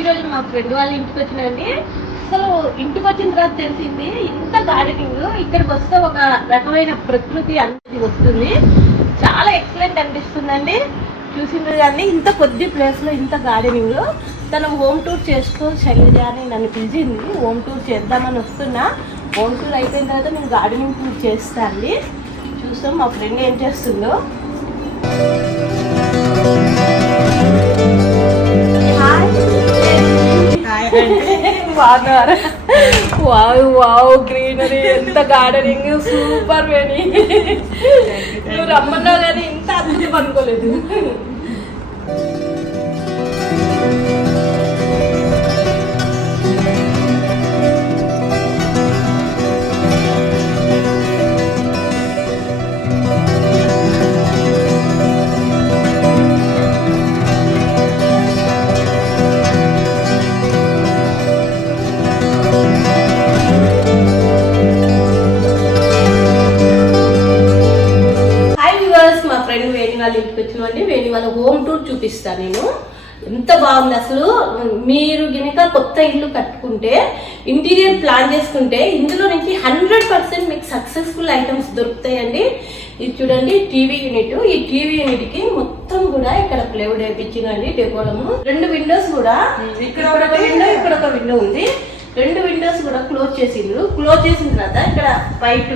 ఈరోజు మా ఫ్రెండ్ వాళ్ళ ఇంటికి వచ్చినండి అసలు ఇంటికి వచ్చిన తర్వాత తెలిసింది ఇంత గార్డెనింగ్ ఇక్కడికి వస్తే ఒక రకమైన ప్రకృతి అనేది వస్తుంది. చాలా ఎక్సలెంట్ అనిపిస్తుందండి. చూసిండ్రు కానీ ఇంత కొద్ది ప్లేస్లో ఇంత గార్డెనింగ్. తను హోమ్ టూర్ చేసుకో శైలజ అని నన్ను పిలిచింది. హోమ్ టూర్ చేద్దామని వస్తున్నా. హోమ్ టూర్ అయిపోయిన తర్వాత నేను గార్డెనింగ్ టూర్ చేస్తా అండి. చూస్తాం మా ఫ్రెండ్ ఏం చేస్తుందో. బాగున్నారు వావ్ వావ్ గ్రీనరీ ఎంత గార్డెనింగ్ సూపర్ వేణి నువ్వు రమ్మన్నావు కానీ ఇంత అద్భుతం అనుకోలేదు. ఇల్లు కట్టుకుంటే ఇంటీరియర్ ప్లాన్ చేసుకుంటే ఇందులో నుంచి హండ్రెడ్ పర్సెంట్ మీకు సక్సెస్ఫుల్ ఐటమ్స్ దొరుకుతాయండి. ఇది చూడండి టీవీ యూనిట్. ఈ టీవీ యూనిట్కి మొత్తం కూడా ఇక్కడ ప్లేవుడ్ వేయించిందండి డెకోలము రెండు విండోస్ కూడా ఇక్కడ ఒక విండో ఇక్కడ ఒక విండో ఉంది. రెండు విండోస్ కూడా క్లోజ్ చేసిండ్రు. క్లోజ్ చేసిన తర్వాత ఇక్కడ వైట్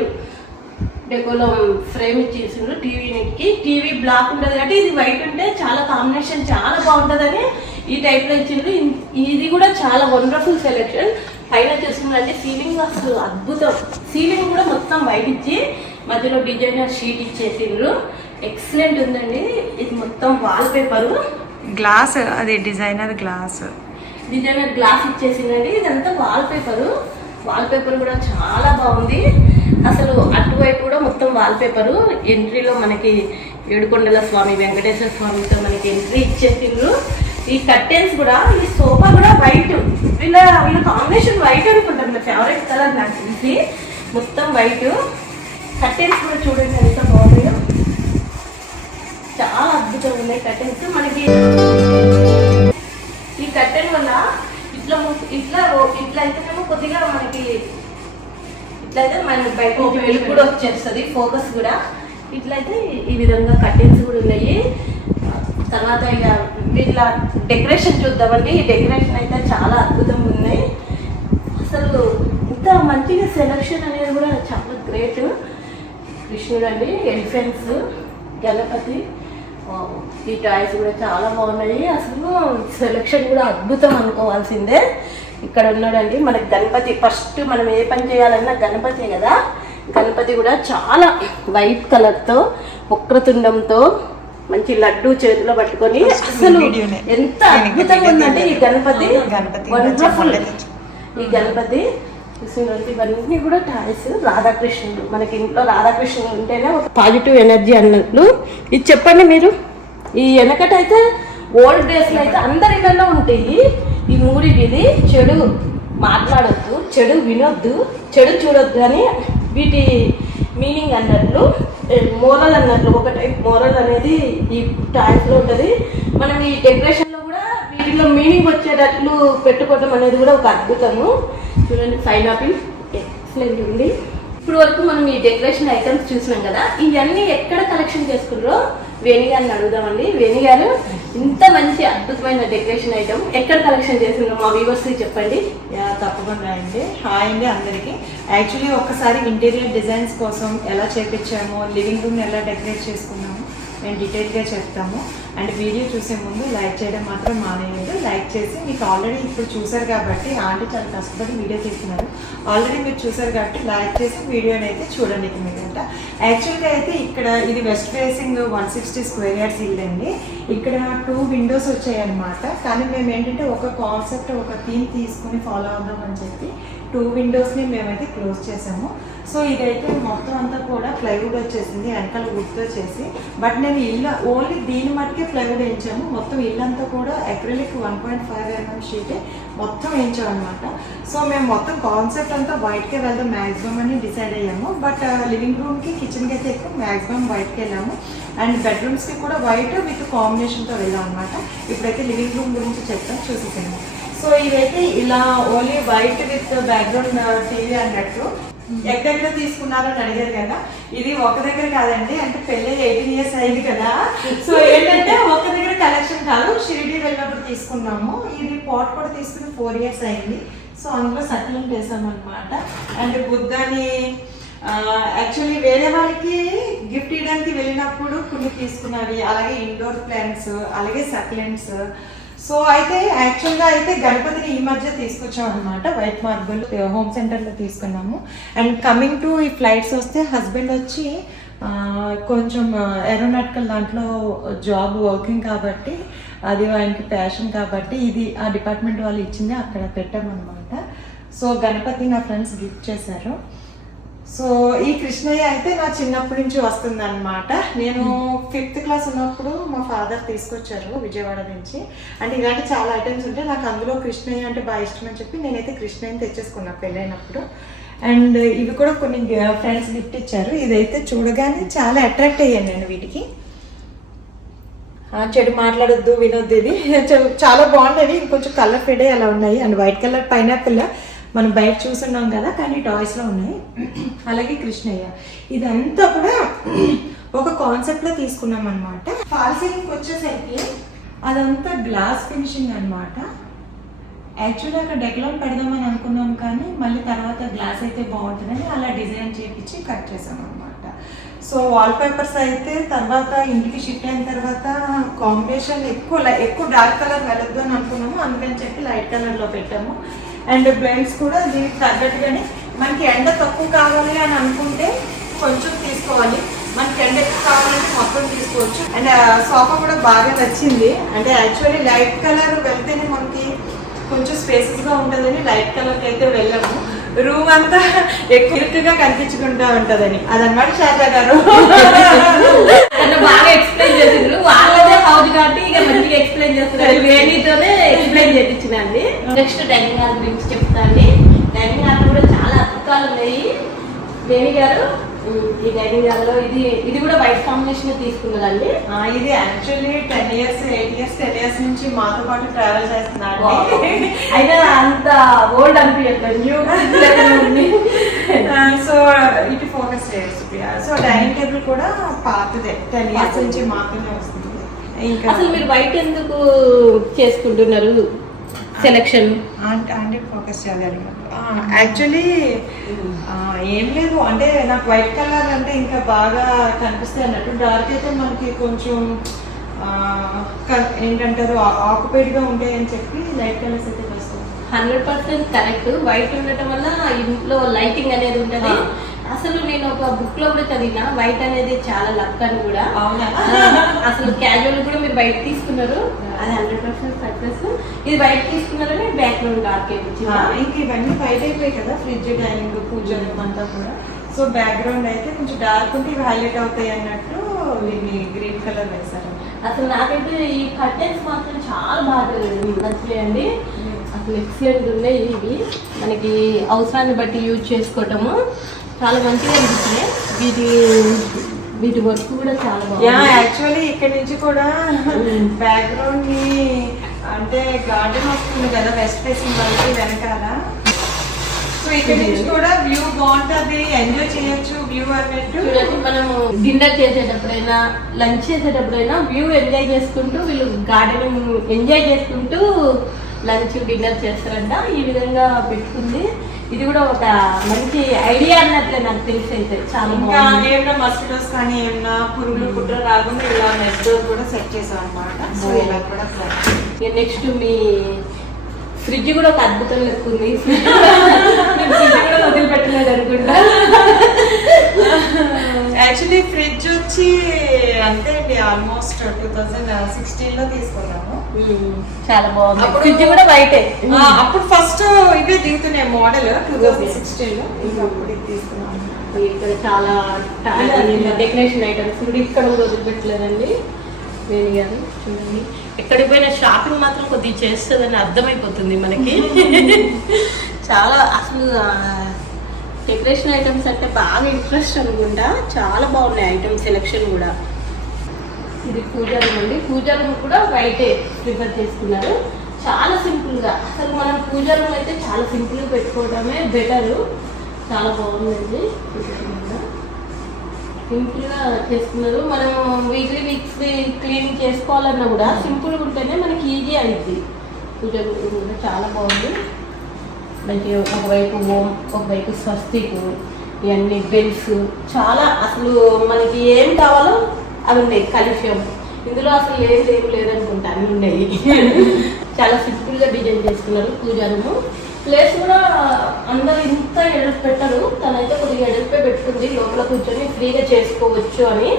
డెకోలో ఫ్రేమ్ ఇచ్చేసిండ్రు టీవీ యూనిట్కి టీవీ బ్లాక్ ఉంటుంది కాబట్టి ఇది వైట్ ఉంటే చాలా కాంబినేషన్ చాలా బాగుంటుందని ఈ టైప్లో ఇచ్చిండ్రు. ఇది కూడా చాలా వండర్ఫుల్ సెలెక్షన్ పైన చూసిందంటే సీలింగ్ అసలు అద్భుతం. సీలింగ్ కూడా మొత్తం వైట్ ఇచ్చి మధ్యలో డిజైనర్ షీట్ ఇచ్చేసిండ్రు. ఎక్సలెంట్ ఉందండి. ఇది మొత్తం వాల్ పేపరు గ్లాస్ అది డిజైనర్ గ్లాస్ డిజైనర్ గ్లాస్ ఇచ్చేసిందండి. ఇదంతా వాల్ పేపర్ వాల్ పేపర్ కూడా చాలా బాగుంది. అసలు అటువైపు కూడా మొత్తం వాల్ పేపర్ ఎంట్రీలో మనకి ఏడుకొండల స్వామి వెంకటేశ్వర స్వామితో మనకి ఎంట్రీ ఇచ్చేసిండ్రు. ఈ కర్టెన్స్ కూడా ఈ సోఫా కూడా వైట్ వీళ్ళ వీళ్ళ కాంబినేషన్ వైట్ అనుకుంటారు. నా ఫేవరెట్ కలర్ నాకు తెలిసి. మొత్తం వైట్ కర్టెన్స్ కూడా చూడండి ఎంత బాగున్నాయో. చాలా అద్భుతంగా ఉన్నాయి కర్టెన్స్ మనకి ఈ కర్టెన్ వల్ల ఇట్లా ఇట్లా ఇట్లా అయితేనేమో కొద్దిగా మనకి ఇట్లా అయితే మన బయట వెలుగు కూడా వచ్చేస్తుంది ఫోకస్ కూడా. ఇట్లయితే ఈ విధంగా కట్టెన్స్ కూడా ఉన్నాయి. తర్వాత ఇక వీళ్ళ డెకరేషన్ చూద్దామండి. ఈ డెకరేషన్ అయితే చాలా అద్భుతంగా ఉన్నాయి. అసలు ఇంత మంచిగా సెలక్షన్ అనేది కూడా చాలా గ్రేట్ కృష్ణుడు అండి ఎలిఫెంట్స్ గణపతి. ఈ టాయ్స్ కూడా చాలా బాగున్నాయి. అసలు సెలక్షన్ కూడా అద్భుతం అనుకోవాల్సిందే. ఇక్కడ ఉన్నాడండి మనకి గణపతి. ఫస్ట్ మనం ఏ పని చేయాలన్నా గణపతి కదా. గణపతి కూడా చాలా వైట్ కలర్తో వక్రతుండంతో మంచి లడ్డు చేతిలో పట్టుకొని అసలు. ఎంత అద్భుతంగా ఉందంటే ఈ గణపతి గణపతి వండర్ఫుల్. ఈ గణపతి చూసినట్టు ఇవన్నీ కూడా టాయ్స్. రాధాకృష్ణుడు మనకి ఇంట్లో రాధాకృష్ణుడు ఉంటేనే ఒక పాజిటివ్ ఎనర్జీ అన్నట్లు. ఇది చెప్పండి మీరు. ఈ వెనకటైతే ఓల్డ్ డేస్లో అయితే అందరి ఇళ్ళల్లో ఉంటాయి. ఈ మూడిటిది చెడు మాట్లాడొద్దు చెడు వినొద్దు చెడు చూడొద్దు అని వీటి మీనింగ్ అన్నట్లు మోరల్ అన్నట్లు ఒక టైప్ మోరల్ అనేది ఈ టాయ్స్లో ఉంటుంది. మనం ఈ డెకరేషన్లో కూడా వీటిలో మీనింగ్ వచ్చేటట్లు పెట్టుకోవడం అనేది కూడా ఒక అద్భుతము. చూడండి పైనాపిల్ ఎక్సలెంట్ ఉంది. ఇప్పుడు వరకు మనం ఈ డెకరేషన్ ఐటమ్స్ చూసినాం కదా. ఇవన్నీ ఎక్కడ కలెక్షన్ చేసుకున్నారో వేణిగారిని అడుగుదామండి. వేణిగారు ఇంత మంచి అద్భుతమైన డెకరేషన్ ఐటమ్ ఎక్కడ కలెక్షన్ చేసిందో మా వ్యూవర్స్ చెప్పండి. తప్పకుండా అండి. హాయ్ అండి అందరికీ. యాక్చువల్లీ ఒక్కసారి ఇంటీరియర్ డిజైన్స్ కోసం ఎలా చేపించామో లివింగ్ రూమ్ ఎలా డెకరేట్ చేసుకున్నాము మేము డీటెయిల్గా చెప్తాము. అండ్ వీడియో చూసే ముందు లైక్ చేయడం మాత్రం మానేయలేదు లైక్ చేసి మీకు ఆల్రెడీ ఇప్పుడు చూసారు కాబట్టి ఆంటీ చాలా కష్టపడి వీడియో తీస్తున్నారు. ఆల్రెడీ మీరు చూసారు కాబట్టి లైక్ చేసి వీడియోని అయితే చూడండి ఇక మీదంట యాక్చువల్గా అయితే ఇక్కడ ఇది west facing one sixty square yards ఇల్లు అండి. ఇక్కడ టూ విండోస్ వచ్చాయి అనమాట కానీ మేము ఏంటంటే ఒక కాన్సెప్ట్ ఒక థీమ్ తీసుకుని ఫాలో అవుదామని చెప్పి టూ విండోస్ని మేమైతే క్లోజ్ చేసాము సో ఇదైతే మొత్తం అంతా కూడా ప్లైవుడ్ వచ్చేసింది వెనకాల వుడ్తో చేసి. బట్ నేను ఇల్లు ఓన్లీ దీని మట్టుకే ప్లైవుడ్ వేయించాము. మొత్తం ఇల్లంతా కూడా acrylic one point five mm షీటే మొత్తం వేయించాం అనమాట సో మేము మొత్తం కాన్సెప్ట్ అంతా వైట్కే వెళ్దాం మ్యాక్సిమం అని డిసైడ్ అయ్యాము. బట్ లివింగ్ రూమ్కి కిచెన్కి అయితే ఎక్కువ మ్యాక్సిమం వైట్కి వెళ్ళాము. అండ్ బెడ్రూమ్స్కి కూడా వైట్ విత్ కాంబినేషన్తో వెళ్ళాం అనమాట ఇప్పుడైతే లివింగ్ రూమ్ గురించి చెప్తాం చూసేసాము సో ఇదైతే ఇలా only white with background TV అన్నట్టు. ఎక్కడెక్కడ తీసుకున్నారో అని అడిగారు కదా. ఇది ఒక దగ్గర కాదండి అంటే పెళ్ళి ఎయిటీన్ ఇయర్స్ అయింది కదా. సో ఏంటంటే ఒక దగ్గర కలెక్షన్ కాదు షిరిడి వెళ్ళినప్పుడు తీసుకున్నాము. ఇది పాట్ కూడా తీసుకుని ఫోర్ ఇయర్స్ అయింది. సో అందులో సక్లెంట్ వేసాం అనమాట అండ్ బుద్ధాని యాక్చువల్లీ వేరే వాళ్ళకి గిఫ్ట్ ఇవ్వడానికి వెళ్ళినప్పుడు కొన్ని తీసుకున్నవి. అలాగే ఇండోర్ ప్లాంట్స్ అలాగే సక్లెంట్స్ సో అయితే యాక్చువల్గా అయితే గణపతిని ఈ మధ్య తీసుకొచ్చాం అనమాట వైట్ మార్బుల్ హోమ్ సెంటర్లో తీసుకున్నాము. అండ్ కమింగ్ టు ఈ ఫ్లైట్స్ వస్తే హస్బెండ్ వచ్చి కొంచెం ఏరోనాటికల్ దాంట్లో జాబ్ వర్కింగ్ కాబట్టి అది ఆయనకి ప్యాషన్ కాబట్టి ఇది ఆ డిపార్ట్మెంట్ వాళ్ళు ఇచ్చింది అక్కడ పెట్టామన్నమాట. సో గణపతి నా ఫ్రెండ్స్ గిఫ్ట్ చేశారు. సో ఈ కృష్ణయ్య అయితే నా చిన్నప్పటి నుంచి వస్తుంది అనమాట నేను ఫిఫ్త్ క్లాస్ ఉన్నప్పుడు మా ఫాదర్ తీసుకొచ్చారు విజయవాడ నుంచి. అంటే ఇలాంటి చాలా ఐటమ్స్ ఉంటాయి నాకు అందులో కృష్ణయ్య అంటే బాగా ఇష్టం అని చెప్పి నేనైతే కృష్ణయ్యని తెచ్చేసుకున్నా పెళ్ళైనప్పుడు. అండ్ ఇవి కూడా కొన్ని ఫ్రెండ్స్ గిఫ్ట్ ఇచ్చారు. ఇదైతే చూడగానే చాలా అట్రాక్ట్ అయ్యాను నేను వీటికి. చెడు మాట్లాడొద్దు వినొద్దు ఇది. చాలా బాగుండేవి. ఇంకొంచెం కలర్ ఫెడే అలా ఉన్నాయి. And white colour pineapple. మనం బయట చూసున్నాం కదా కానీ టాయ్స్లో ఉన్నాయి. అలాగే కృష్ణయ్య. ఇదంతా కూడా ఒక కాన్సెప్ట్లో తీసుకున్నాం అనమాట ఫాల్ సీలింగ్ వచ్చేసరికి అదంతా గ్లాస్ ఫినిషింగ్ అనమాట యాక్చువల్లీ అక్కడ డెకలాన్ పెడదామని అనుకున్నాం కానీ మళ్ళీ తర్వాత గ్లాస్ అయితే బాగుంటుందని అలా డిజైన్ చేపించి కట్ చేసాం అనమాట సో వాల్ పేపర్స్ అయితే తర్వాత ఇంటికి షిఫ్ట్ అయిన తర్వాత కాంబినేషన్ ఎక్కువ ఎక్కువ డార్క్ కలర్ వెళ్ళొద్దు అని అనుకున్నాము. అందుకని చెప్పి లైట్ కలర్లో పెట్టాము. అండ్ బ్లైండ్స్ కూడా దీనికి తగ్గట్టుగానే మనకి ఎండ తక్కువ కావాలి అని అనుకుంటే కొంచెం తీసుకోవాలి. మనకి ఎండ ఎక్కువ కావాలంటే మొత్తం తీసుకోవచ్చు. అండ్ సోఫా కూడా బాగా నచ్చింది. అంటే యాక్చువల్లీ లైట్ కలర్ వెళ్తేనే మనకి కొంచెం స్పేసెస్గా ఉంటుందని లైట్ కలర్ అయితే వెళ్ళాము. రూమ్ అంతా ఎక్కువగా కనిపించుకుంటా ఉంటదని. అదనమాట శారదా గారు. బాగా ఎక్స్ప్లెయిన్ చేసిండ్రు. హౌస్ కాబట్టి ఇక మంచిగా ఎక్స్ప్లెయిన్ చేస్తున్నారు. వేణితోనే ఎక్స్ప్లెయిన్ చేయించినండి నెక్స్ట్ డైనింగ్ హాల్ గురించి చెప్తాండి డైనింగ్ హాల్ కూడా చాలా అద్భుతాలు ఉన్నాయి. వేణి గారు ఈ డైనింగ్ హాల్లో ఇది ఇది కూడా వైట్ కాంబినేషన్ తీసుకున్నదండి. ఇది actually ten years eight years ten years నుంచి మాతో పాటు ట్రావెల్ చేస్తున్నాడు అయినా అంత ఓల్డ్ అనిపించట్లేదు. న్యూ సో ఇటు ఫోకస్ చేయొచ్చు సో డైనింగ్ టేబుల్ కూడా పాతదే. టెన్ ఇయర్స్ నుంచి మాతోనే వస్తుంది. ఇంకా అసలు మీరు వైట్ ఎందుకు చేసుకుంటున్నారు సెలక్షన్ అంటే ఫోకస్ చేయాలి. యాక్చువల్లీ ఏం లేదు. అంటే నాకు వైట్ కలర్ అంటే ఇంకా బాగా కనిపిస్తాయి అన్నట్టు. డార్క్ అయితే మనకి కొంచెం ఏంటంటారు ఆక్యుపైడ్గా ఉంటాయి అని చెప్పి లైట్ కలర్స్ అయితే వస్తాయి. Hundred percent correct. వైట్ ఉండటం వల్ల ఇంట్లో లైటింగ్ అనేది ఉంటది. అసలు నేను ఒక బుక్లో కూడా చదివిన వైట్ అనేది చాలా లక్ అని కూడా. అసలు క్యాజువల్ కూడా మీరు బయట తీసుకున్నారు. అది హండ్రెడ్ పర్సెంట్ సక్సెస్ ఇది బయట తీసుకున్నారని బ్యాక్గ్రౌండ్ డార్క్ ఆ, ఇంక ఇవన్నీ వైట్ అయిపోయాయి కదా ఫ్రిడ్జ్ డైనింగ్ పూజ అంతా కూడా. సో బ్యాక్గ్రౌండ్ అయితే కొంచెం డార్క్ ఉంటే హైలైట్ అవుతాయి అన్నట్టు వీటిని గ్రీన్ కలర్ వేశారు. అసలు నాకైతే ఈ కర్టెన్స్ మాత్రం చాలా బాగా నచ్చాయండి అసలు ఎక్సలెంట్ ఉన్నాయి ఇవి. మనకి అవసరాన్ని బట్టి యూజ్ చేసుకోవటము. చాలా మంచిగా అనిపిస్తున్నాయి వీటి వీటి వర్క్ కూడా చాలా బాగుంది. యాక్చువల్లీ ఇక్కడ నుంచి కూడా బ్యాక్గ్రౌండ్ని అంటే గార్డెన్ వస్తుంది కదా వెస్ట్ ఫేసింగ్ వాళ్ళకి వెనకాల. సో ఇక్కడ నుంచి కూడా వ్యూ బాగుంటది ఎంజాయ్ చేయొచ్చు వ్యూ అన్నట్టు. చూడండి మనము డిన్నర్ చేసేటప్పుడైనా లంచ్ చేసేటప్పుడైనా వ్యూ ఎంజాయ్ చేసుకుంటూ వీళ్ళు గార్డెనింగ్ ఎంజాయ్ చేసుకుంటూ లంచ్ డిన్నర్ చేస్తారంట. ఈ విధంగా పెట్టుకుంది. ఇది కూడా ఒక మంచి ఐడియా అన్నట్లే నాకు తెలిసి అయితే చాలా ఏమైనా మస్కిటోస్ కానీ ఏమైనా పురుగులు పుట్ర రాకుండా ఇలా నెట్ కూడా సెట్ చేసాం అనమాట సో ఇలా కూడా. నెక్స్ట్ మీ ఫ్రిడ్జ్ కూడా ఒక అద్భుతం లెక్క ఉంది ఫ్రిడ్జ్ కూడా వదిలిపెట్టలేదు అనుకుంటా. యాక్చువల్లీ ఫ్రిడ్జ్ వచ్చి అంతే అండి ఆల్మోస్ట్ టూ థౌజండ్ సిక్స్టీన్లో తీసుకున్నాము. చాలా బాగుంది. అప్పుడు- ఫ్రిడ్జ్ కూడా బయటే ఆ, అప్పుడు ఫస్ట్ ఇవే దిగుతున్నాయి మోడల్ టూ థౌజండ్ సిక్స్టీన్లో. అప్పుడు ఇది తీసుకున్నాము. ఇక్కడ చాలా డెకరేషన్ ఐటమ్స్ కూడా ఇక్కడ కూడా వదిలిపెట్టలేదండి. వేణి గారు చూడండి. ఎక్కడికి పోయిన షాపింగ్ మాత్రం కొద్దిగా చేస్తుందని అర్థమైపోతుంది మనకి. చాలా అసలు డెకరేషన్ ఐటమ్స్ అంటే బాగా ఇంట్రెస్ట్ అనుకుంటా. చాలా బాగున్నాయి ఐటమ్ సెలెక్షన్ కూడా. ఇది పూజా రూమ్ అండి పూజా రూమ్ కూడా వైటే ప్రిఫర్ చేసుకున్నారు. చాలా సింపుల్గా అసలు మనం పూజలు అయితే చాలా సింపుల్గా పెట్టుకోవడమే బెటర్. చాలా బాగుందండి. సింపుల్ సింపుల్గా చేస్తున్నారు. మనం వీక్లీ వీక్స్ క్లీన్ చేసుకోవాలన్నా కూడా సింపుల్గా ఉంటేనే మనకి ఈజీ అయింది పూజలు కూడా చాలా బాగుంది. మనకి ఒకవైపు ఓం ఒకవైపు స్వస్తికు ఇవన్నీ బెల్స్ చాలా అసలు మనకి ఏం కావాలో అవి ఉన్నాయి కలుష్యం. ఇందులో అసలు ఏం ఏం లేదనుకుంటా అన్ని ఉన్నాయి. చాలా సింపుల్గా డిజైన్ చేసుకున్నారు పూజారము ప్లేస్ కూడా అందరు ఇంత ఎడల్పు పెట్టరు. తనైతే కొద్దిగా ఎడల్పే పెట్టుకుంది. లోపల కూర్చొని ఫ్రీగా చేసుకోవచ్చు అని.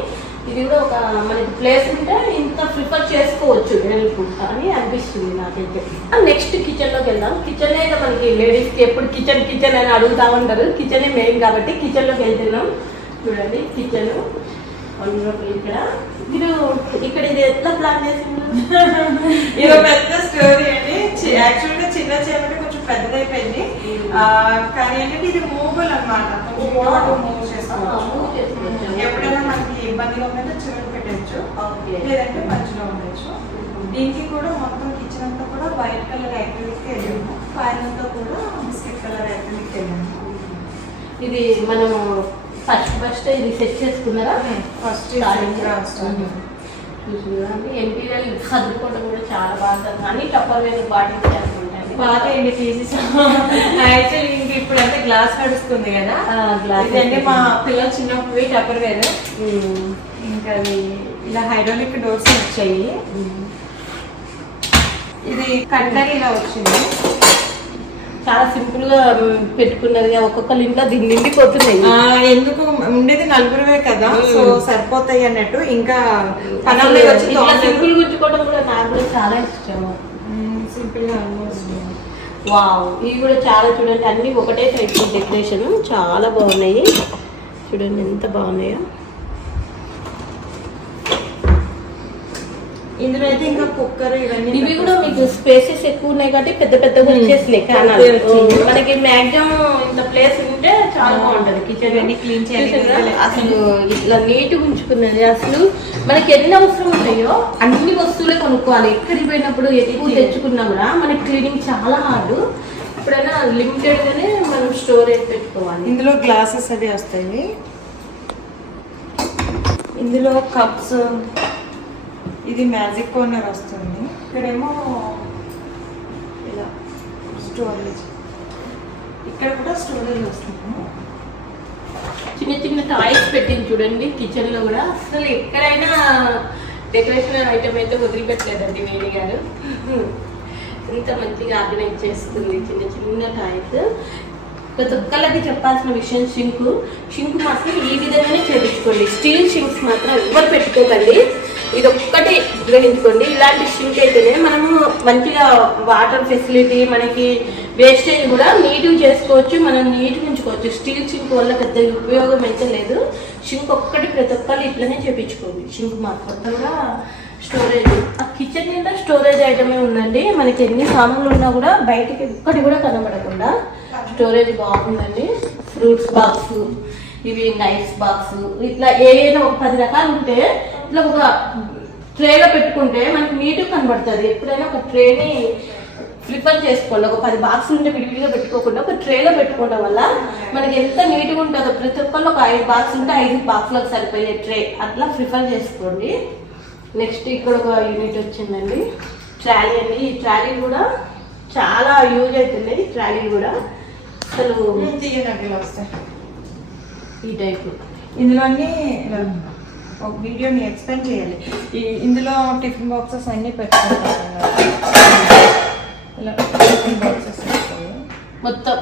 ఇది కూడా ఒక మనకి ప్లేస్ ఉంటే ఇంత ప్రిఫర్ చేసుకోవచ్చు ఎడల్పు అని అనిపిస్తుంది నాకైతే. నెక్స్ట్ కిచెన్లోకి వెళ్దాం. కిచెన్ అయితే మనకి లేడీస్కి ఎప్పుడు కిచెన్ కిచెన్ అని అడుగుతా ఉంటారు. కిచెనే మెయిన్ కాబట్టి కిచెన్లోకి వెళ్తున్నాం. చూడండి కిచెన్ ఇక్కడ. మీరు ఇక్కడ ఇది ఎట్లా ప్లాన్ చేసిండ్రు? ఇది పెద్ద స్టోరీ అండి. యాక్చువల్గా చిన్న చేయమంటే కొంచెం పెద్దదైపోయింది. కానీ ఏంటంటే ఇది మూవబుల్ అనమాట మూవ్ చేసుకోవచ్చు చేసుకోవచ్చు. ఎప్పుడైనా మనకి ఇబ్బందిగా ఉందంటే చివరి పెట్టచ్చు. లేదంటే మధ్యలో ఉండొచ్చు. దీనికి కూడా మొత్తం కిచెన్ అంతా కూడా వైట్ కలర్ యాక్రిలిక్ వెళ్ళాము. పైన అంతా కూడా బిస్కెట్ కలర్ యాక్రిలిక్ వెళ్ళాము. ఇది మనము ఫస్ట్ ఫస్ట్ ఇది సెట్ చేసుకున్నారా? ఫస్ట్. స్టార్టింగ్ ఎంపీఎల్ సర్దుకోవడం కూడా చాలా బాగా కానీ టప్పర్ వేరు బాటిల్స్ అనుకుంటాను బాగా ఎండి పీసెస్ యాక్చువల్లీ ఇంక ఇప్పుడు అంటే గ్లాస్ నడుస్తుంది కదా. గ్లాస్ ఇదంటే మా పిల్లలు చిన్నప్పుడు టప్పర్ వేరు ఇంకా అది ఇలా హైడ్రాలిక్ డోర్స్ వచ్చాయి. ఇది కట్లరీ ఇలా వచ్చింది. చాలా సింపుల్గా పెట్టుకున్నది. ఒక్కొక్కరి ఇంట్లో దీన్ని నిండిపోతున్నాయి. ఎందుకు? ఉండేది నలుగురువే కదా సో సరిపోతాయి అన్నట్టు. ఇంకా పనులు సింపుల్ గుంచుకోవడం కూడా నాకు కూడా చాలా ఇష్టం. సింపుల్గా వావ్. ఇవి కూడా చాలా చూడండి. అన్ని ఒకటే టైప్ డెకరేషన్. చాలా బాగున్నాయి. చూడండి ఎంత బాగున్నాయో. ఇందులో అయితే ఇంకా కుక్కర్ ఇవన్నీ ఇవి కూడా మీకు స్పేసెస్ ఎక్కువ ఉన్నాయి కాబట్టి పెద్ద పెద్దగా వచ్చేసినాయి వచ్చినాయి. మనకి మాక్సిమం ఇంత ప్లేస్ ఉంటే చాలా బాగుంటది. కిచెన్ చేయడానికి చూసారా? వీలు. అసలు ఇట్లా నీట్ ఉంచుకున్నది. అసలు మనకి ఎన్ని అవసరం ఉంటాయో అన్ని వస్తువులే కొనుక్కోవాలి. ఎక్కడికి పోయినప్పుడు ఎక్కువ తెచ్చుకున్నా కూడా మనకి క్లీనింగ్ చాలా హార్డ్ ఎప్పుడైనా లిమిటెడ్ గానే మనం స్టోరేజ్ పెట్టుకోవాలి. ఇందులో గ్లాసెస్ అవి వస్తాయి. ఇందులో కప్స్ ఇది మ్యాజిక్ కార్నర్ వస్తుంది. ఇక్కడేమో ఇలా స్టోరేజ్. ఇక్కడ కూడా స్టోరేజ్ వస్తుంది. చిన్న చిన్న టాయ్స్ పెట్టింది చూడండి కిచెన్లో కూడా. అసలు ఎక్కడైనా డెకరేషన్ ఐటమ్ అయితే వదిలిపెట్టలేదండి వేణి గారు. ఇంత మంచిగా ఆర్గనైజ్ చేస్తుంది చిన్న చిన్న టాయ్స్. ప్రతి ఒక్కళ్ళకి చెప్పాల్సిన విషయం షింక్. షింక్ మాత్రం ఈ విధంగానే చేయించుకోండి స్టీల్ షింక్స్ మాత్రం ఎవరు పెట్టుకోకండి. ఇది ఒక్కటి గ్రహించుకోండి ఇలాంటి షింక్ అయితేనే మనము మంచిగా వాటర్ ఫెసిలిటీ మనకి వేస్టేజ్ కూడా నీట్గా చేసుకోవచ్చు మనం నీట్గా ఉంచుకోవచ్చు. స్టీల్ షింక్ వల్ల పెద్ద ఉపయోగం అయితే లేదు. షింక్ ఒక్కటి ప్రతి ఒక్కరు ఇట్లనే చేపించుకోండి. షింక్ మాకు మొత్తంగా స్టోరేజ్ ఆ కిచెన్ నిండా స్టోరేజ్ ఐటమే ఉందండి. మనకి ఎన్ని సామాన్లు ఉన్నా కూడా బయటకి ఒక్కటి కూడా కనబడకుండా స్టోరేజ్ బాగుందండి. ఫ్రూట్స్ బాక్స్ ఇవి నైఫ్స్ బాక్స్ ఇట్లా ఏదైనా ఒక పది రకాలు ఉంటే ఇట్లా ఒక ట్రేలో పెట్టుకుంటే మనకి నీట్గా కనబడుతుంది. ఎప్పుడైనా ఒక ట్రేని ప్రిఫర్ చేసుకోండి. ఒక పది బాక్సులు ఉంటే విడివిడిగా పెట్టుకోకుండా ఒక ట్రేలో పెట్టుకోవడం వల్ల మనకి ఎంత నీట్గా ఉంటుందో ప్రతి ఒక్కళ్ళు ఒక ఐదు బాక్స్ ఉంటే ఐదు బాక్స్లకు సరిపోయే ట్రే. అట్లా ప్రిఫర్ చేసుకోండి. నెక్స్ట్ ఇక్కడ ఒక యూనిట్ వచ్చిందండి. ట్రాలీ అండి. ఈ ట్రాలీ కూడా చాలా యూజ్ అవుతుంది ట్రాలీ కూడా అసలు ఈ టైప్ ఇందులో అన్ని ఒక వీడియోని ఎక్స్ప్లెయిన్ చేయాలి. ఈ ఇందులో టిఫిన్ బాక్సెస్ అన్ని పెట్టుకుంటాం. ఇలా టిఫిన్ బాక్సెస్ మొత్తం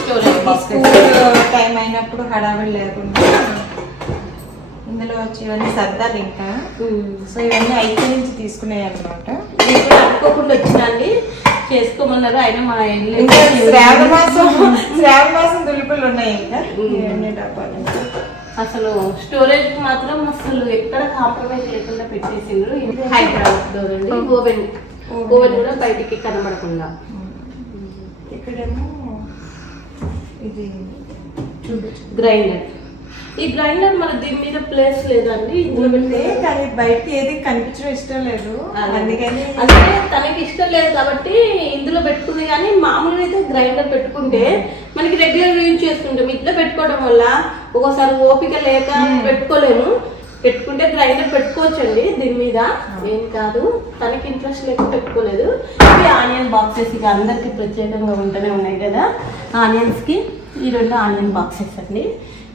స్టోరేజ్ టైం అయినప్పుడు హడావిడి లేకుండా. ఇందులో వచ్చి ఇవన్నీ సర్దాలు ఇంకా సో ఇవన్నీ ఐదు నుంచి తీసుకున్నాయి అనమాట అనుకోకుండా వచ్చినండి చేసుకోమన్నారు అయినా మా శ్రావణ మాసం శ్రావణ మాసం దులుపులు ఉన్నాయి ఇంకా. ఇవన్నీ డబ్బాలు? అసలు స్టోరేజ్ మాత్రం అసలు ఎక్కడ కాంప్రమైజ్ లేకుండా పెట్టేసిండ్రు. హైదరాబాద్ డోర్ అండి ఓవెన్ ఓవెన్ కూడా బయటికి కనబడకుండా. ఇక్కడేమో ఇది గ్రైండర్ ఈ గ్రైండర్ మన దీని మీద ప్లేస్ లేదండి. కానీ బయటకి ఏది కనిపించడం ఇష్టం లేదు. అందుకని అంటే తనకి ఇష్టం లేదు కాబట్టి ఇందులో పెట్టుకుంది కానీ మామూలుగా అయితే గ్రైండర్ పెట్టుకుంటే మనకి రెగ్యులర్ యూజ్ చేసుకుంటాం ఇట్లా పెట్టుకోవడం వల్ల ఒక్కోసారి ఓపిక లేక పెట్టుకోలేము. పెట్టుకుంటే గ్రైండర్ పెట్టుకోవచ్చండి దీని మీద. ఏం కాదు. తనకి ఇంట్రెస్ట్ లేక పెట్టుకోలేదు. ఇవి ఆనియన్ బాక్సెస్ ఇక అందరికి ప్రత్యేకంగా ఉంటూనే ఉన్నాయి కదా. ఆనియన్స్కి ఈ రెండు ఆనియన్ బాక్సెస్ అండి.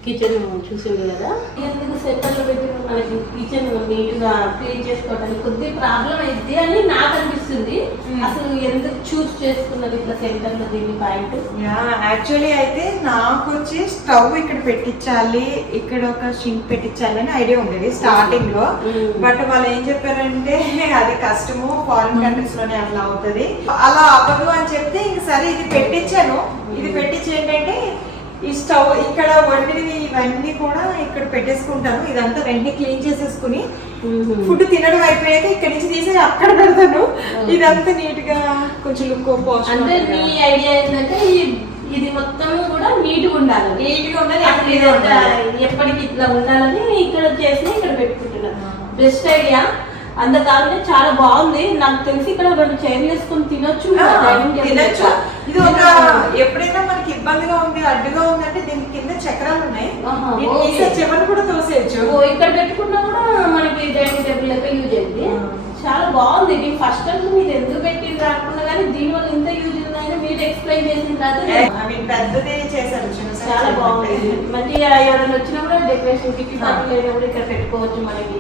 కిచెన్ చూసింది కదా? ఎందుకు సెంటర్లో పెట్టి మనకి కిచెన్ నీట్గా క్లీన్ చేసుకోవడానికి కొద్ది ప్రాబ్లం అయింది అని నాకు అనిపిస్తుంది. అసలు ఎందుకు చూస్ చేసుకున్నది ఇట్లా సెంటర్లో దీని పాయింట్? యాక్చువల్లీ అయితే నాకు వచ్చి స్టవ్ ఇక్కడ పెట్టించాలి ఇక్కడ ఒక షింక్ పెట్టించాలి అని ఐడియా ఉండేది స్టార్టింగ్లో. బట్ వాళ్ళు ఏం చెప్పారంటే అది కష్టము ఫారిన్ కంట్రీస్లోనే అట్లా అవుతుంది. అలా అవ్వదు అని చెప్తే ఇంక సరే ఇది పెట్టించాను. ఇది పెట్టించి ఏంటంటే ఈ స్టవ్ ఇక్కడ వండినవి ఇవన్నీ కూడా ఇక్కడ పెట్టేసుకుంటాను. ఇదంతా వెంటనే క్లీన్ చేసేసుకుని ఫుడ్ తినడం అయిపోయాక ఇక్కడ నుంచి తీసి అక్కడ పెడతాను. ఇదంతా నీట్గా కొంచెం లుక్ అంటే నీ ఐడియా ఏంటంటే ఇది మొత్తం కూడా నీట్గా ఉండాలి. నీట్గా ఉండాలి ఎప్పటికి ఇట్లా ఉండాలని ఇక్కడ చేసి ఇక్కడ పెట్టుకుంటున్నాను. Best idea. అంత కాకుండా చాలా బాగుంది. నాకు తెలిసి ఇక్కడ రెండు చైర్లు వేసుకొని తినొచ్చు. తినచ్చు. ఇది ఒక ఎప్పుడైనా మనకి ఇబ్బందిగా ఉంది అడ్డుగా ఉందంటే దీని కింద చక్రాలు ఉన్నాయి. చివరి కూడా తోసేయచ్చు. ఇక్కడ పెట్టుకున్నా కూడా మనకి డైనింగ్ టేబుల్ లెక్క యూజ్ అయింది. చాలా బాగుంది. నేను ఫస్ట్ టైం మీరు ఎందుకు పెట్టింది రాకుండా కానీ దీని వల్ల ఇంత యూజ్ ఎక్స్ప్లెయిన్ చేసిన తర్వాత పెద్దదే చేశారు చాలా బాగుంది. మంచిగా ఎవరైనా వచ్చినా కూడా డెకరేషన్ కిట్టి పార్టీ లేనప్పుడు ఇక్కడ పెట్టుకోవచ్చు మనకి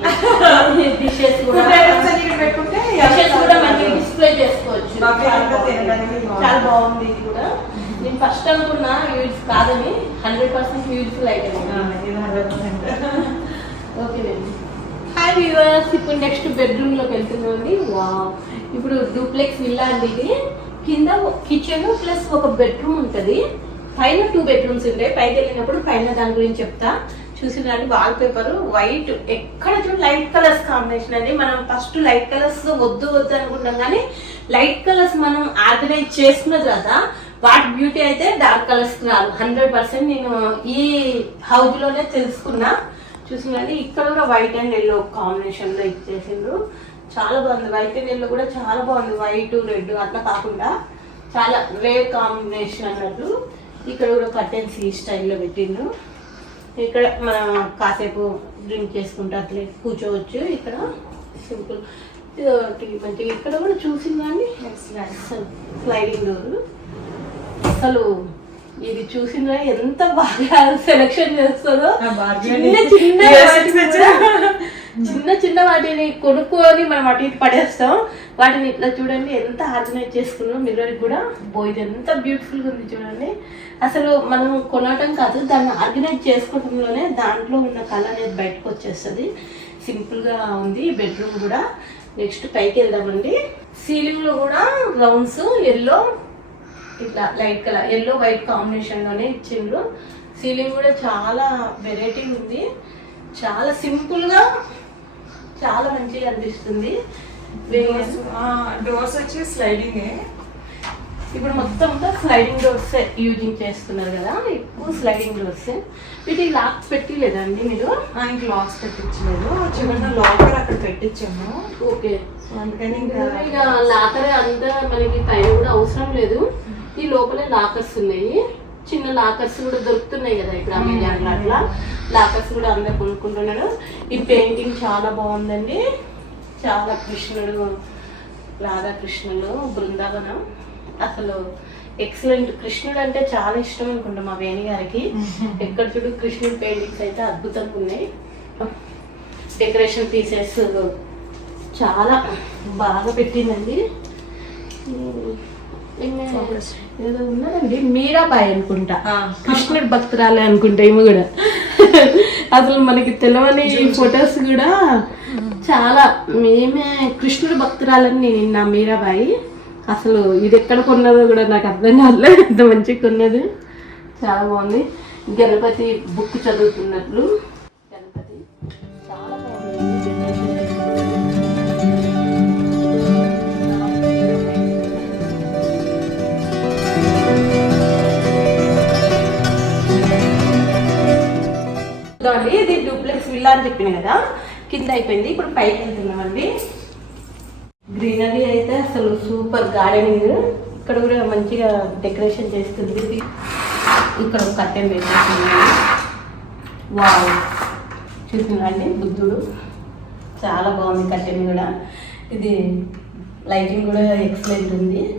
డిషెస్ కూడా. పెట్టుకుంటే డిషెస్ కూడా మంచిగా డిస్ప్లే చేసుకోవచ్చు. చాలా బాగుంది. ఇది కూడా. నేను ఫస్ట్ అనుకున్నా యూజ్ కాదని హండ్రెడ్ పర్సెంట్ యూజ్ఫుల్ అయిపోయింది ఇది 100%. ఓకేనండి హాయ్ వ్యూవర్స్ ఇప్పుడు నెక్స్ట్ బెడ్రూమ్లోకి వెళ్తున్నామండి. వావ్ ఇప్పుడు డూప్లెక్స్ విల్లా అండి ఇది. కింద కిచెన్ ప్లస్ ఒక బెడ్రూమ్ ఉంటుంది. పైన టూ బెడ్రూమ్స్ ఉంటాయి పైకి వెళ్ళినప్పుడు పైన దాని గురించి చెప్తా. చూసినండి వాల్ పేపర్ వైట్ ఎక్కడ చూడు లైట్ కలర్స్ కాంబినేషన్ అది మనం ఫస్ట్ లైట్ కలర్స్ వద్దు వద్దు అనుకుంటాం కానీ లైట్ కలర్స్ మనం ఆర్గనైజ్ చేసిన తర్వాత వాటి బ్యూటీ అయితే డార్క్ కలర్స్ రాదు. హండ్రెడ్ పర్సెంట్ నేను ఈ హౌస్లోనే తెలుసుకున్నా. చూసినది ఇక్కడ కూడా వైట్ అండ్ ఎల్లో కాంబినేషన్లో ఇచ్చేసిండ్రు. చాలా బాగుంది. వైట్ ఎల్లో కూడా చాలా బాగుంది. వైట్ రెడ్ అట్లా కాకుండా చాలా రేర్ కాంబినేషన్ అన్నట్టు ఇక్కడ కూడా కర్టెన్స్ ఈ స్టైల్లో పెట్టిండ్రు. ఇక్కడ మనం కాసేపు డ్రింక్ చేసుకుంటూ అట్లే కూర్చోవచ్చు. ఇక్కడ సింపుల్ మంచిగా ఇక్కడ కూడా చూసిందండి స్లైడింగ్ డోర్ అసలు ఇది చూసిన ఎంత బాగా సెలెక్షన్ చేస్తుందో చిన్న చిన్న చిన్న చిన్న వాటిని కొనుక్కొని మనం అటు ఇటు పడేస్తాం. వాటిని ఇట్లా చూడండి ఎంత ఆర్గనైజ్ చేసుకున్నాం మిర్రర్ కూడా బో ఇది ఎంత బ్యూటిఫుల్గా ఉంది చూడండి. అసలు మనం కొనటం కాదు దాన్ని ఆర్గనైజ్ చేసుకోవడంలోనే దాంట్లో ఉన్న కళ అనేది బయటకు వచ్చేస్తుంది. సింపుల్గా ఉంది బెడ్రూమ్ కూడా. నెక్స్ట్ పైకి వెళ్దామండి. సీలింగ్లో కూడా రౌండ్స్ ఎల్లో ఇట్లా లైట్ కలర్ ఎల్లో వైట్ కాంబినేషన్లోనే ఇచ్చిండ్రు. సీలింగ్ కూడా చాలా వెరైటీ ఉంది. చాలా సింపుల్గా చాలా మంచిగా అనిపిస్తుంది. డోర్స్ వచ్చి స్లైడింగ్ ఇప్పుడు మొత్తం స్లైడింగ్ డోర్స్ యూజింగ్ చేస్తున్నారు కదా ఎక్కువ స్లైడింగ్ డోర్స్ వీటికి లాక్ పెట్టి లేదండి మీరు? ఆయనకి లాక్స్ పెట్టించలేదు. చివరిన లాకర్ అక్కడ పెట్టించాము. ఓకే. అందుకని ఇంకా ఇక లాకర్ అంతా మనకి పైన కూడా అవసరం లేదు. ఈ లోపలే లాకర్స్ ఉన్నాయి. చిన్న లాకర్స్ కూడా దొరుకుతున్నాయి కదా ఇక్కడ అమెజాన్ అట్లా లాకర్స్ కూడా అందరు కొనుక్కుంటున్నారు. ఈ పెయింటింగ్ చాలా బాగుందండి. చాలా కృష్ణుడు రాధాకృష్ణులు బృందావనం. అసలు ఎక్సలెంట్. కృష్ణుడు అంటే చాలా ఇష్టం అనుకుంటా మా వేణి గారికి. ఎక్కడ చూడు కృష్ణుడు పెయింటింగ్స్ అయితే అద్భుతంగా ఉన్నాయి. డెకరేషన్ పీసెస్ చాలా బాగా పెట్టిందండి. ఏదో ఉన్నదండి మీరాబాయి అనుకుంటా. కృష్ణుడి భక్తురాలే అనుకుంటా ఏమో కూడా. అసలు మనకి తెలవని ఫొటోస్ కూడా చాలా మేమే కృష్ణుడి భక్తురాలని నేను విన్నా మీరాబాయి. అసలు ఇది ఎక్కడ కొన్నదో కూడా నాకు అర్థం కావట్లేదు. ఎంత మంచిగా కొన్నది. చాలా బాగుంది. గణపతి బుక్ చదువుతున్నట్లు. అని చెప్పిన కదా? కింద అయిపోయింది. ఇప్పుడు పైకి వెళ్తున్నామండి. గ్రీనరీ అయితే అసలు సూపర్ గార్డెనింగ్. ఇక్కడ కూడా మంచిగా డెకరేషన్ చేస్తుంది. ఇక్కడ ఒక కట్టెన్ వేసేసింది వావ్. చూసిందండి బుద్ధుడు. చాలా బాగుంది కట్టెన్ కూడా. ఇది లైటింగ్ కూడా ఎక్సలెంట్ ఉంది.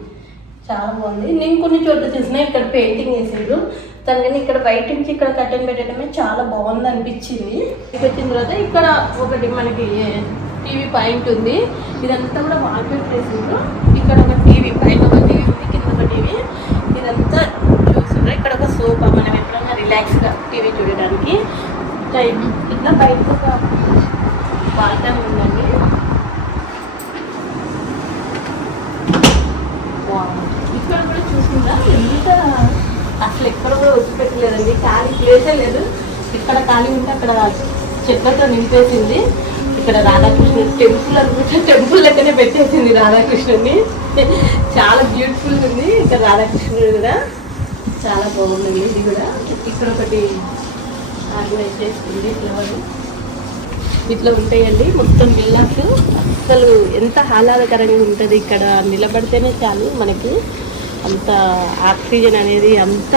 చాలా బాగుంది. నేను కొన్ని చోట్ల చూసిన ఇక్కడ పెయింటింగ్ వేసిండ్రు దానికని ఇక్కడ బయట నుంచి ఇక్కడ కట్టెన్ పెట్టడమే చాలా బాగుంది అనిపించింది. ఇక్కడికి వచ్చిన తర్వాత ఇక్కడ ఒకటి మనకి టీవీ పాయింట్ ఉంది. ఇదంతా కూడా వాల్ పేపర్ వేసిండ్రు. ఇక్కడ ఒక టీవీ పైన ఒక టీవీ ఉంది కింద ఒక టీవీ. ఇదంతా చూస్తుండ్రు. ఇక్కడ ఒక సోఫా మనం ఎప్పుడైనా రిలాక్స్గా టీవీ చూడడానికి ఇట్లా ఇట్లా బయటకు ఒక బాల్కనీ ఉందండి. ఇక్కడ కూడా చూసిందా? ఎంత అసలు ఎక్కడ కూడా వదిలిపెట్టలేదండి. ఖాళీ ప్లేసే లేదు. ఎక్కడ ఖాళీ ఉంటే అక్కడ చెట్లతో నింపేసింది. ఇక్కడ రాధాకృష్ణ టెంపుల్ అనుకుంటే టెంపుల్ లెక్కనే పెట్టేసింది రాధాకృష్ణుని చాలా బ్యూటిఫుల్ ఉంది. ఇక్కడ రాధాకృష్ణుడు కూడా చాలా బాగుంది. ఇది కూడా ఇక్కడ ఒకటి ఆర్గనైజ్ చేసుకుంది ఫ్లవర్. ఇట్లా ఉంటాయండి. మొత్తం విల్లాస్ అసలు ఎంత ఆహ్లాదకరంగా ఉంటుంది ఇక్కడ. నిలబడితేనే చాలు మనకి. అంత ఆక్సిజన్ అనేది అంత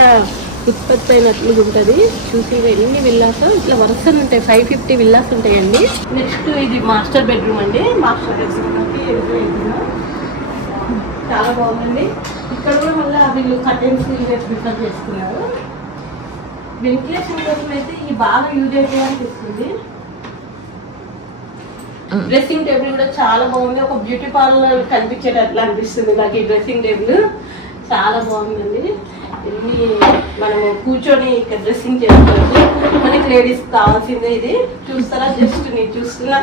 ఉత్పత్తి అయినట్లుగా ఉంటుంది. చూసి ఎన్ని విల్లాస్ ఇట్లా వరుసలు ఉంటాయి. ఫైవ్ ఫిఫ్టీ విల్లాస్ ఉంటాయండి. నెక్స్ట్ ఇది మాస్టర్ బెడ్రూమ్ అండి. మాస్టర్ అవుతున్నాం చాలా బాగుందండి. ఇక్కడ కూడా మళ్ళీ వీళ్ళు కర్టెన్స్ ప్రిఫర్ చేసుకున్నారు వెంటిలేషన్ కోసం అయితే ఇది బాగా యూజ్ అయితే అనిపిస్తుంది డ్రెస్సింగ్ టేబుల్ కూడా చాలా బాగుంది. ఒక బ్యూటీ పార్లర్ కనిపించేటట్లు అనిపిస్తుంది నాకు ఈ డ్రెస్సింగ్ టేబుల్ చాలా బాగుందండి. ఇది మనము కూర్చొని ఇక్కడ డ్రెస్సింగ్ చేసుకోవచ్చు. మనకి లేడీస్ కావాల్సిందే ఇది. చూస్తారా? జస్ట్ నేను చూస్తున్నా.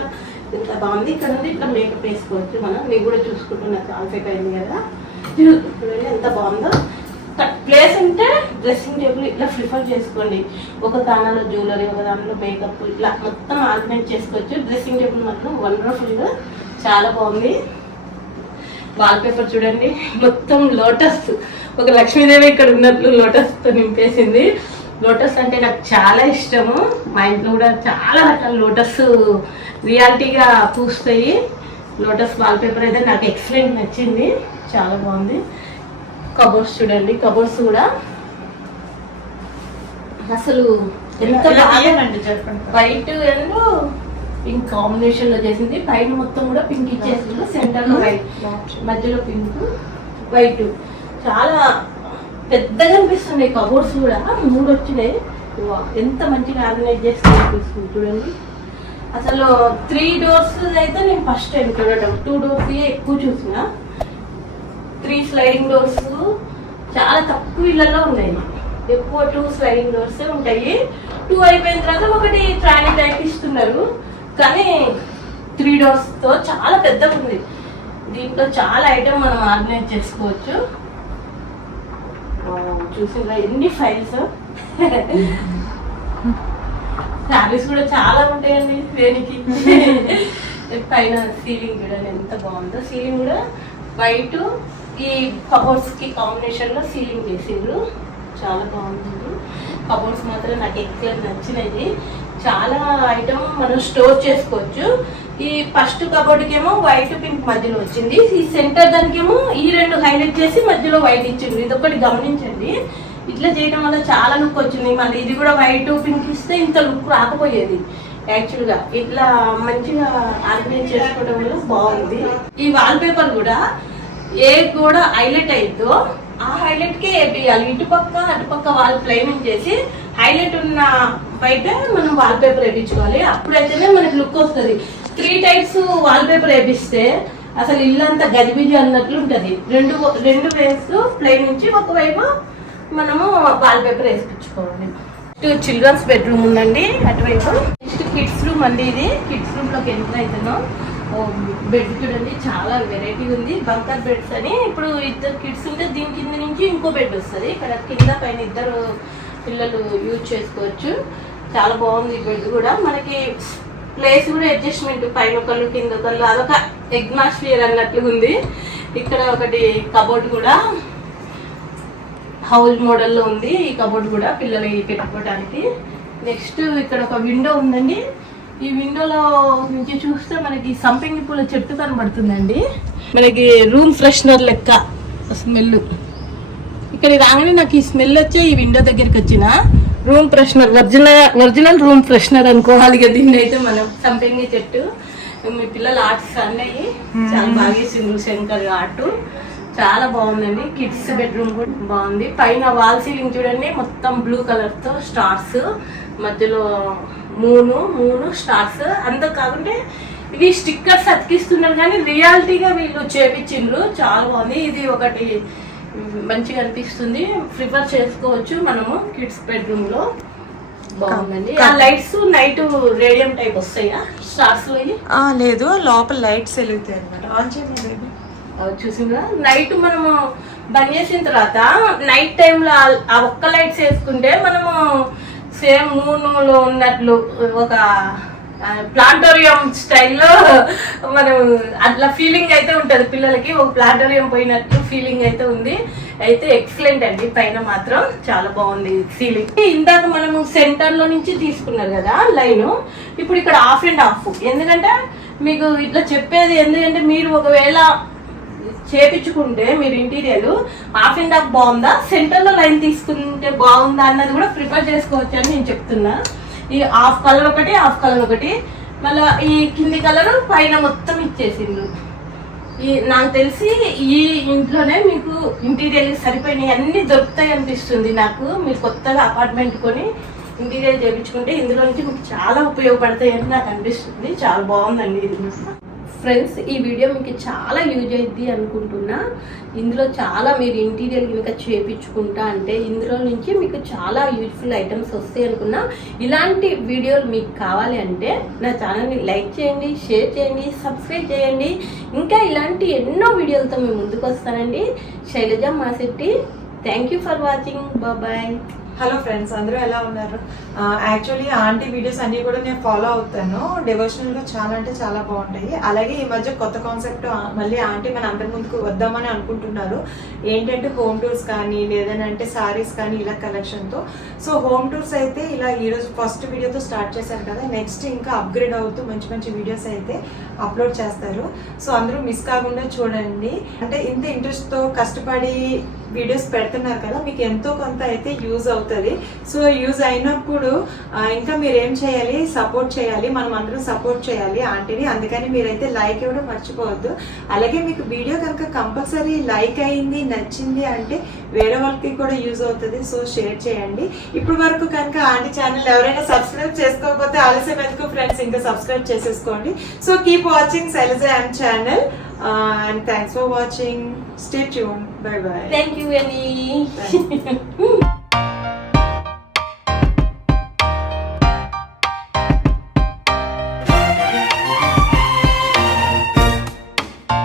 ఎంత బాగుంది. ఇక్కడ నుండి ఇట్లా మేకప్ వేసుకోవచ్చు మనం. నేను కూడా చూసుకుంటున్నా చాలా అయింది కదా. చూడండి ఎంత బాగుందో. ప్లేస్ ఉంటే డ్రెస్సింగ్ టేబుల్ ఇట్లా ప్రిఫర్ చేసుకోండి. ఒక దానిలో జ్యువెలరీ ఒక దానిలో మేకప్ ఇట్లా మొత్తం ఆర్గనైజ్ చేసుకోవచ్చు. డ్రెస్సింగ్ టేబుల్ మాత్రం వండర్ఫుల్గా చాలా బాగుంది. వాల్ పేపర్ చూడండి. మొత్తం లోటస్ ఒక లక్ష్మీదేవి ఇక్కడ ఉన్నట్లు లోటస్తో నింపేసింది. లోటస్ అంటే నాకు చాలా ఇష్టము. మా ఇంట్లో కూడా చాలా రకాల లోటస్ రియాలిటీగా పూస్తాయి. లోటస్ వాల్ పేపర్ అయితే నాకు ఎక్సలెంట్ నచ్చింది. చాలా బాగుంది. కబోర్డ్స్ చూడండి. కబోర్డ్స్ కూడా అసలు ఎంత బాగా చెప్పండి. వైట్ అండ్ పింక్ కాంబినేషన్లో చేసింది. పైన మొత్తం కూడా పింక్ ఇచ్చేసింది. సెంటర్లో వైట్ మధ్యలో పింక్ వైట్ చాలా పెద్దగా అనిపిస్తుంది కబోర్డ్స్ కూడా. మూడు వచ్చినాయి. వా, ఎంత మంచిగా ఆర్గనైజ్ చేస్తే అనిపిస్తుంది చూడండి. అసలు త్రీ డోర్స్ అయితే నేను ఫస్ట్ టైం చూడటం. టూ డోర్స్ ఎక్కువ చూసిన. త్రీ స్లైడింగ్ డోర్స్ చాలా తక్కువ ఇళ్ళలో ఉన్నాయి. ఎక్కువ టూ స్లైడింగ్ డోర్స్ ఉంటాయి. టూ అయిపోయిన తర్వాత ఒకటి ట్రాలీ టైప్ ఇస్తున్నారు. కానీ త్రీ డోర్స్తో చాలా పెద్దగా ఉంది దీంట్లో చాలా ఐటమ్ మనం ఆర్గనైజ్ చేసుకోవచ్చు. చూసిందా ఎన్ని ఫైల్స్ శారీస్ కూడా చాలా ఉంటాయండి దేనికి? పైన సీలింగ్ కూడా ఎంత బాగుందో. సీలింగ్ కూడా వైట్ ఈ కబోర్డ్స్కి కాంబినేషన్లో సీలింగ్ చేసిండ్రు. చాలా బాగుంది. కబోర్డ్స్ మాత్రం నాకు ఎక్కువ నచ్చినాయి చాలా ఐటమ్ మనం స్టోర్ చేసుకోవచ్చు. ఈ ఫస్ట్ కబోర్డ్కి ఏమో వైట్ పింక్ మధ్యలో వచ్చింది. ఈ సెంటర్ దానికేమో ఈ రెండు హైలైట్ చేసి మధ్యలో వైట్ ఇచ్చింది. ఇది ఒకటి గమనించండి. ఇట్లా చేయడం వల్ల చాలా లుక్ వచ్చింది. మళ్ళీ ఇది కూడా వైట్ పింక్ ఇస్తే ఇంత లుక్ రాకపోయేది. యాక్చువల్గా ఇట్లా మంచిగా ఆర్గనైజ్ చేసుకోవడం వల్ల బాగుంది. ఈ వాల్ పేపర్ కూడా ఏ కూడా హైలైట్ అయిద్దో ఆ హైలైట్ కే వేయాలి ఇటుపక్క అటుపక్క వాళ్ళు ప్లైనింగ్ చేసి హైలైట్ ఉన్న బయట మనం వాల్ పేపర్ వేయించుకోవాలి అప్పుడైతేనే మనకి లుక్ వస్తుంది. త్రీ టైప్స్ వాల్ పేపర్ వేపిస్తే అసలు ఇల్లంతా గజిబిజి అన్నట్లు ఉంటుంది. రెండు రెండు వేస్తూ ప్లేన్ నుంచి ఒకవైపు మనము వాల్ పేపర్ వేసుకుంచుకోవాలి టూ చిల్డ్రన్స్ బెడ్రూమ్ ఉందండి. అటువైపు నెక్స్ట్ కిడ్స్ రూమ్ అండి ఇది. కిడ్స్ రూమ్లోకి ఎంటర్ అవుతున్నాం. బెడ్ చూడండి. చాలా వెరైటీ ఉంది. బంకర్ బెడ్స్ అని. ఇప్పుడు ఇద్దరు కిడ్స్ ఉంటే దీని కింద నుంచి ఇంకో బెడ్ వస్తుంది. ఇక్కడ కింద పైన ఇద్దరు పిల్లలు యూజ్ చేసుకోవచ్చు. చాలా బాగుంది ఈ బెడ్ కూడా. మనకి ప్లేస్ కూడా అడ్జస్ట్మెంట్ పైన ఒకళ్ళు కింద ఒకళ్ళు అదొక అట్మాస్ఫియర్ అన్నట్లు ఉంది. ఇక్కడ ఒకటి కబోర్డ్ కూడా హౌల్ మోడల్లో ఉంది. ఈ కబోర్డ్ కూడా పిల్లలకి పెట్టుకోవడానికి నెక్స్ట్ ఇక్కడ ఒక విండో ఉందండి. ఈ విండోలో నుంచి చూస్తే మనకి సంపెంగి పూల చెట్టు కనబడుతుందండి. మనకి రూమ్ ఫ్రెషనర్ లెక్క స్మెల్ ఇక్కడ రాగానే నాకు ఈ స్మెల్ వచ్చే ఈ విండో దగ్గరికి వచ్చిన room freshener original original room freshener అనుకోవాలి కదా దీన్ని అయితే మనం. సంపెంగి చెట్టు. మీ పిల్లల ఆర్ట్స్ అన్నయ్యి. చాలా బాగా వేసిండ్రు శంకర్ ఆర్ట్. చాలా బాగుందండి. కిడ్స్ బెడ్రూమ్ కూడా బాగుంది. పైన వాల్ సీలింగ్ చూడండి. మొత్తం బ్లూ కలర్తో స్టార్స్ మధ్యలో మూను మూను స్టార్స్ అంత కాకుంటే ఇవి స్టిక్కర్స్ అతికిస్తున్నారు కానీ రియాలిటీగా వీళ్ళు చేపించిండ్రు. చాలా బాగుంది. ఇది ఒకటి మంచిగా అనిపిస్తుంది. ప్రిఫర్ చేసుకోవచ్చు మనము కిడ్స్ బెడ్రూమ్లో. బాగుందండి. ఆ లైట్స్ నైట్ రేడియం టైప్ వస్తాయా? స్టార్స్ లేదు. లోపల లైట్స్ వెలుగుతాయి అనమాట ఆన్ చేయండి. చూసిందా నైట్ మనము బంద్ చేసిన తర్వాత నైట్ టైంలో ఆ ఒక్క లైట్స్ వేసుకుంటే మనము సేమ్ మూనులో ఉన్నట్లు ఒక ప్లాంటోరియం స్టైల్లో మనం అట్లా ఫీలింగ్ అయితే ఉంటుంది పిల్లలకి. ఒక ప్లాంటోరియం పోయినట్టు ఫీలింగ్ అయితే ఉంది. అయితే ఎక్సలెంట్ అండి పైన మాత్రం చాలా బాగుంది సీలింగ్ ఇందాక మనము సెంటర్లో నుంచి తీసుకున్నారు కదా లైన్. ఇప్పుడు ఇక్కడ ఆఫ్ అండ్ ఆఫ్ ఎందుకంటే మీకు ఇట్లా చెప్పేది ఎందుకంటే మీరు ఒకవేళ చేపించుకుంటే మీరు ఇంటీరియర్ హాఫ్ అండ్ హాఫ్ బాగుందా? సెంటర్లో లైన్ తీసుకుంటే బాగుందా అన్నది కూడా ప్రిపేర్ చేసుకోవచ్చు అని నేను చెప్తున్నా. ఈ హాఫ్ కలర్ ఒకటి హాఫ్ కలర్ ఒకటి. మళ్ళీ ఈ కింది కలర్ పైన మొత్తం ఇచ్చేసిండ్రు. ఈ నాకు తెలిసి ఈ ఇంట్లోనే మీకు ఇంటీరియర్ సరిపోయినాయి అన్ని దొరుకుతాయి అనిపిస్తుంది నాకు. మీరు కొత్తగా అపార్ట్మెంట్ కొని ఇంటీరియర్ చేయించుకుంటే ఇందులో నుంచి మీకు చాలా ఉపయోగపడతాయి అని నాకు అనిపిస్తుంది. చాలా బాగుందండి ఇది. ఫ్రెండ్స్ ఈ వీడియో మీకు చాలా యూజ్ అయింది అనుకుంటున్నా. ఇందులో చాలా మీరు ఇంటీరియర్ కనుక చేపించుకుంటా అంటే ఇందులో నుంచి మీకు చాలా యూజ్ఫుల్ ఐటమ్స్ వస్తాయి అనుకున్నా. ఇలాంటి వీడియోలు మీకు కావాలి అంటే నా ఛానల్ని లైక్ చేయండి షేర్ చేయండి సబ్స్క్రైబ్ చేయండి. ఇంకా ఇలాంటి ఎన్నో వీడియోలతో మేము ముందుకు వస్తానండి Shailaja Masetti thank you for watching bye hello friends అందరూ ఎలా ఉన్నారు? యాక్చువల్లీ ఆంటీ వీడియోస్ అన్ని కూడా నేను ఫాలో అవుతాను. డివోషనల్ చాలా అంటే చాలా బాగుంటాయి. అలాగే ఈ మధ్య కొత్త కాన్సెప్ట్ మళ్ళీ ఆంటీ మన అందరి ముందుకు వద్దామని అనుకుంటున్నారు. ఏంటంటే హోమ్ టూర్స్ కానీ లేదంటే సారీస్ కానీ ఇలా కలెక్షన్తో సో హోమ్ టూర్స్ అయితే ఇలా ఈరోజు ఫస్ట్ వీడియోతో స్టార్ట్ చేశారు కదా. నెక్స్ట్ ఇంకా అప్గ్రేడ్ అవుతూ మంచి మంచి వీడియోస్ అయితే అప్లోడ్ చేస్తారు. సో అందరూ మిస్ కాకుండా చూడండి. అంటే ఇంత ఇంట్రెస్ట్తో కష్టపడి వీడియోస్ పెడుతున్నారు కదా మీకు ఎంతో కొంత అయితే యూజ్ అవుతుంది. సో యూజ్ అయినప్పుడు ఇంకా మీరు ఏం చేయాలి? సపోర్ట్ చేయాలి. మనం అందరం సపోర్ట్ చేయాలి ఆంటీని. అందుకని మీరైతే లైక్ ఇవ్వడం మర్చిపోవద్దు. అలాగే మీకు వీడియో కనుక కంపల్సరీ లైక్ అయింది నచ్చింది అంటే వేరే వాళ్ళకి కూడా యూజ్ అవుతుంది. సో షేర్ చేయండి. ఇప్పుడు వరకు కనుక ఆంటీ ఛానల్ ఎవరైనా సబ్స్క్రైబ్ చేసుకోకపోతే ఆలస్యం ఎందుకు ఫ్రెండ్స్ ఇంకా సబ్స్క్రైబ్ చేసేసుకోండి. So keep watching Shailaja and channel and thanks for watching Stay tuned. Bye bye. Thank you, Annie.